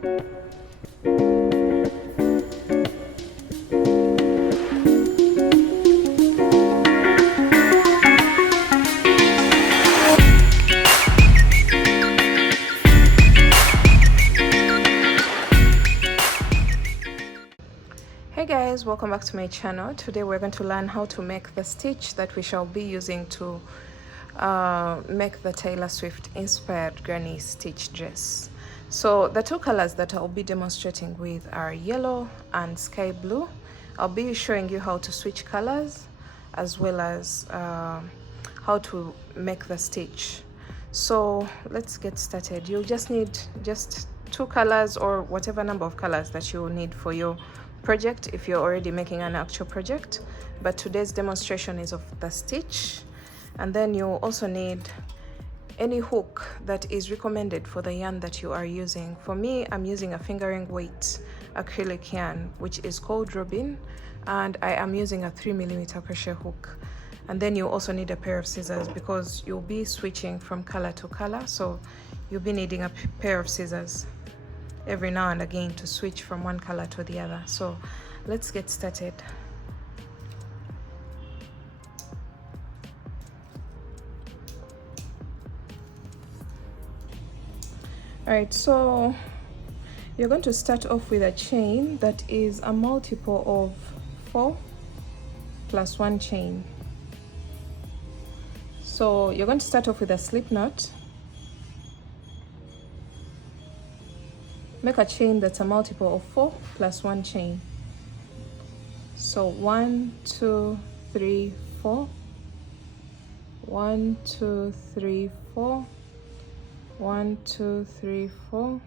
Hey guys, welcome back to my channel. Today we're going to learn how to make the stitch that we shall be using to make the Taylor Swift inspired granny stitch dress. So the two colors that I'll be demonstrating with are yellow and sky blue. I'll be showing you how to switch colors as well as how to make the stitch. So let's get started. You'll just need just two colors or whatever number of colors that you will need for your project if you're already making an actual project, but today's demonstration is of the stitch. And then you'll also need any hook that is recommended for the yarn that you are using. For me, I'm using a fingering weight acrylic yarn which is called Robin, and I am using a 3mm crochet hook. And then you also need a pair of scissors because you'll be switching from color to color, so you'll be needing a pair of scissors every now and again to switch from one color to the other. So let's get started. All right, so you're going to start off with a chain that is a multiple of 4 plus 1 chain. So you're going to start off with a slip knot. Make a chain that's a multiple of 4 plus 1 chain. So 1, 2, 3, 4. 1, 2, 3, 4. 1, 2, 3, 4.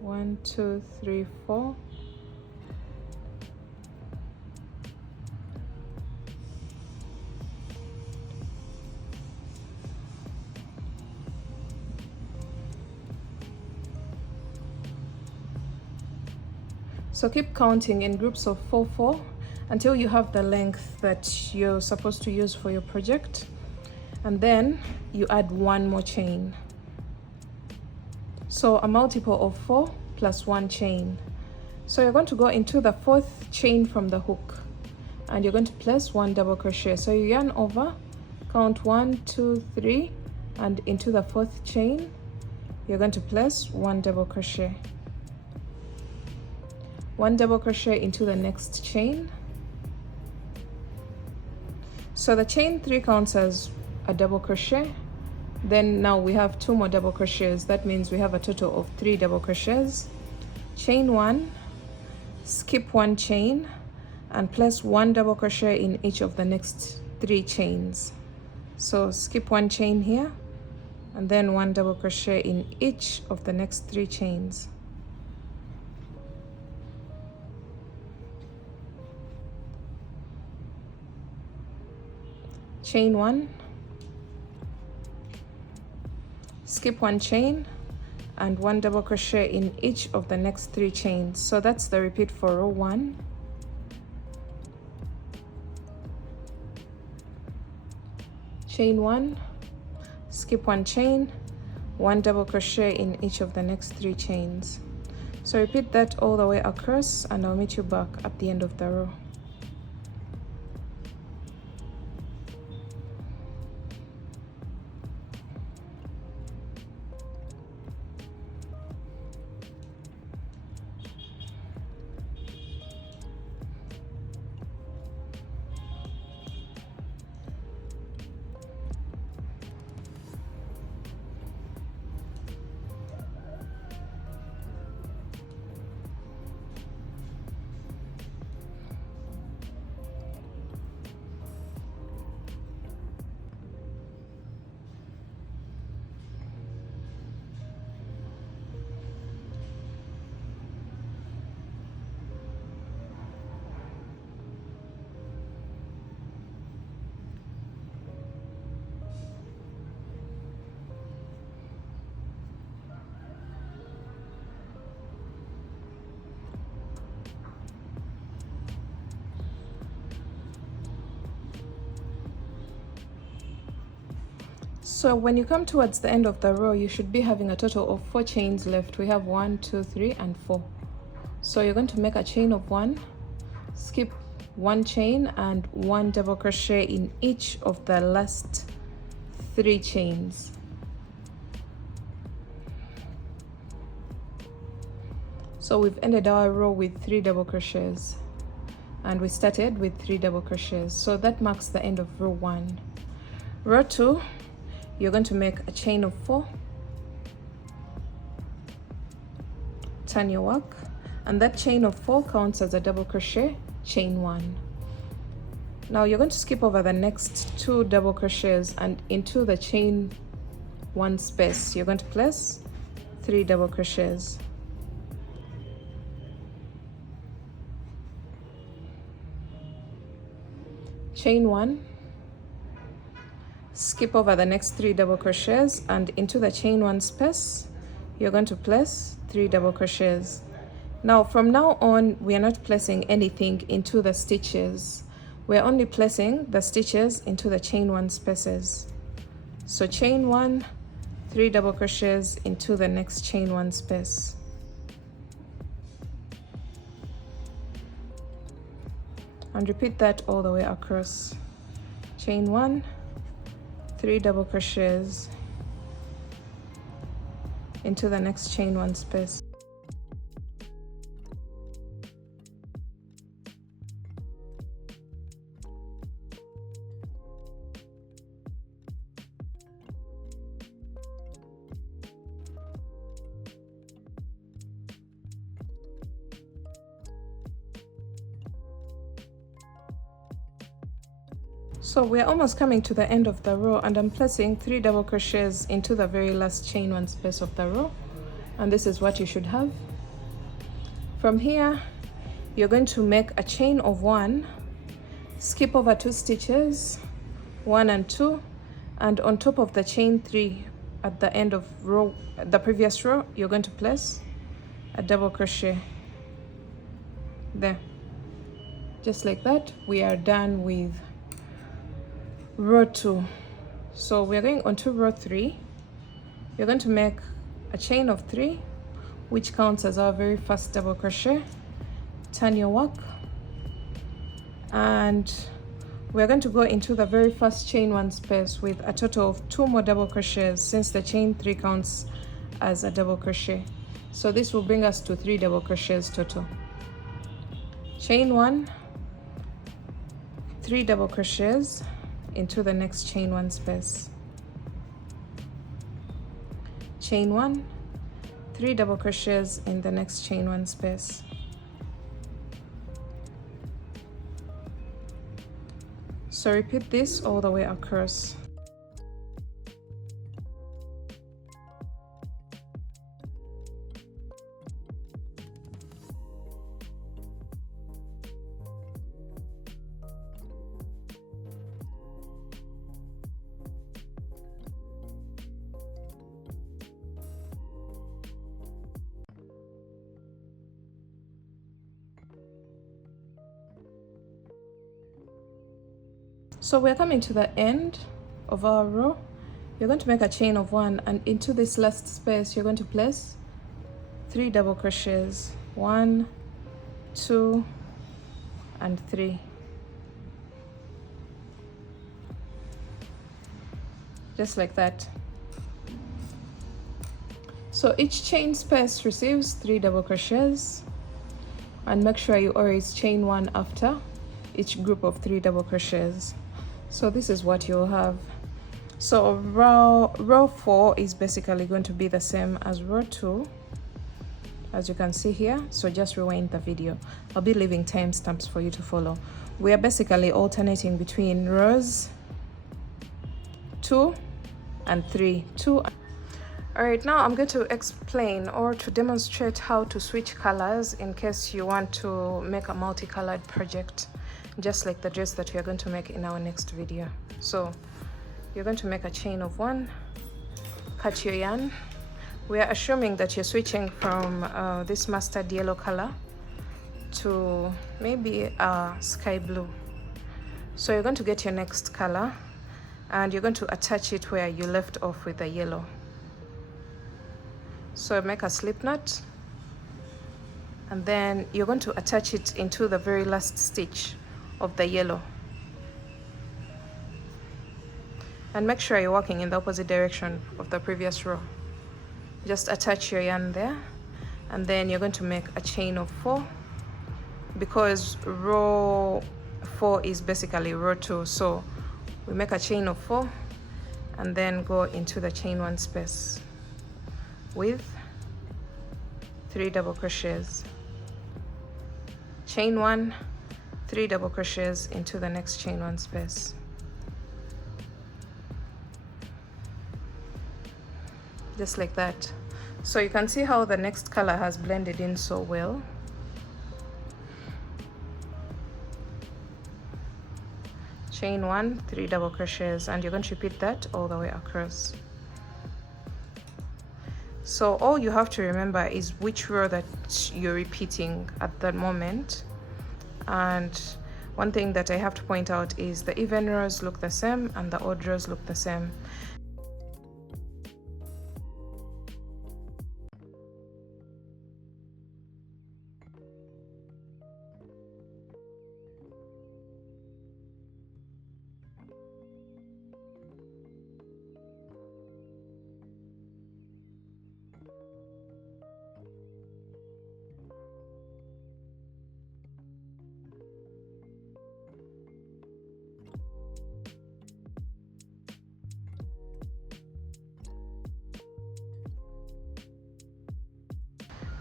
1, 2, 3, 4. So keep counting in groups of 4, 4 until you have the length that you're supposed to use for your project, and then you add 1 more chain. So a multiple of 4 plus 1 chain. So you're going to go into the 4th chain from the hook and you're going to place 1 double crochet. So you yarn over, count 1, 2, 3, and into the 4th chain you're going to place 1 double crochet. 1 double crochet into the next chain. So the chain 3 counts as a double crochet. Then now we have 2 more double crochets. That means we have a total of 3 double crochets. Chain 1, skip 1 chain, and place 1 double crochet in each of the next 3 chains. So skip 1 chain here, and then 1 double crochet in each of the next 3 chains. Chain 1, skip 1 chain, and 1 double crochet in each of the next 3 chains. So that's the repeat for row 1. Chain 1, skip 1 chain, 1 double crochet in each of the next 3 chains. So repeat that all the way across, and I'll meet you back at the end of the row. So when you come towards the end of the row, you should be having a total of 4 chains left. We have 1, 2, 3 and 4. So you're going to make a chain of 1, skip 1 chain and 1 double crochet in each of the last 3 chains. So we've ended our row with 3 double crochets, and we started with 3 double crochets. So that marks the end of row 1. Row 2, you're going to make a chain of 4, turn your work, and that chain of 4 counts as a double crochet, chain 1. Now you're going to skip over the next 2 double crochets, and into the chain 1 space you're going to place 3 double crochets. Chain 1, skip over the next 3 double crochets, and into the chain 1 space you're going to place 3 double crochets. Now from now on, we are not placing anything into the stitches. We're only placing the stitches into the chain 1 spaces. So chain 1, 3 double crochets into the next chain 1 space. And repeat that all the way across. Chain 1, 3 double crochets into the next chain 1 space. So we're almost coming to the end of the row, and I'm placing 3 double crochets into the very last chain 1 space of the row, and this is what you should have. From here you're going to make a chain of 1, skip over 2 stitches, 1 and 2, and on top of the chain 3 at the end of the previous row you're going to place a double crochet there. Just like that, we are done with row 2. So we're going on to row 3. You're going to make a chain of 3, which counts as our very first double crochet. Turn your work, and we're going to go into the very first chain 1 space with a total of 2 more double crochets, since the chain 3 counts as a double crochet. So this will bring us to 3 double crochets total. Chain 1, 3 double crochets into the next chain 1 space. Chain 1, 3 double crochets in the next chain 1 space. So repeat this all the way across. So we're coming to the end of our row. You're going to make a chain of 1, and into this last space you're going to place 3 double crochets, 1, 2 and 3. Just like that. So each chain space receives 3 double crochets, and make sure you always chain 1 after each group of 3 double crochets. So this is what you'll have. So row 4 is basically going to be the same as row 2, as you can see here. So just rewind the video. I'll be leaving timestamps for you to follow. We are basically alternating between rows 2 and 3. Alright, now I'm going to explain or to demonstrate how to switch colors in case you want to make a multicolored project, just like the dress that we are going to make in our next video. So you're going to make a chain of 1, cut your yarn. We are assuming that you're switching from this mustard yellow color to maybe a sky blue. So you're going to get your next color, and you're going to attach it where you left off with the yellow. So make a slip knot, and then you're going to attach it into the very last stitch of the yellow, and make sure you're working in the opposite direction of the previous row. Just attach your yarn there, and then you're going to make a chain of 4, because row 4 is basically row 2. So we make a chain of 4 and then go into the chain 1 space with 3 double crochets, chain 1, 3 double crochets into the next chain 1 space, just like that. So you can see how the next color has blended in so well. Chain 1, 3 double crochets, and you're going to repeat that all the way across. So all you have to remember is which row that you're repeating at that moment. And one thing that I have to point out is the even rows look the same and the odd rows look the same.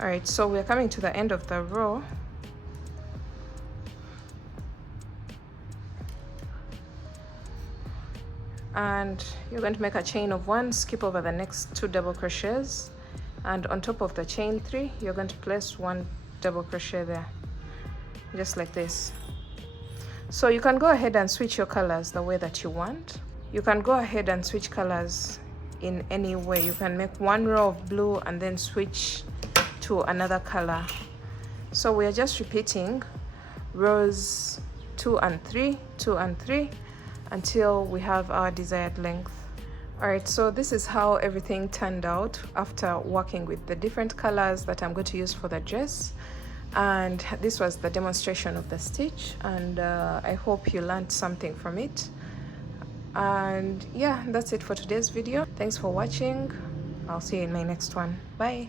All right, so we're coming to the end of the row. And you're going to make a chain of 1, skip over the next 2 double crochets, and on top of the chain 3, you're going to place 1 double crochet there, just like this. So you can go ahead and switch your colors the way that you want. You can go ahead and switch colors in any way. You can make 1 row of blue and then switch to another color. So we are just repeating rows 2 and 3, 2 and 3 until we have our desired length. All right, so this is how everything turned out after working with the different colors that I'm going to use for the dress. And this was the demonstration of the stitch, and I hope you learned something from it. And yeah, that's it for today's video. Thanks for watching. I'll see you in my next one. Bye.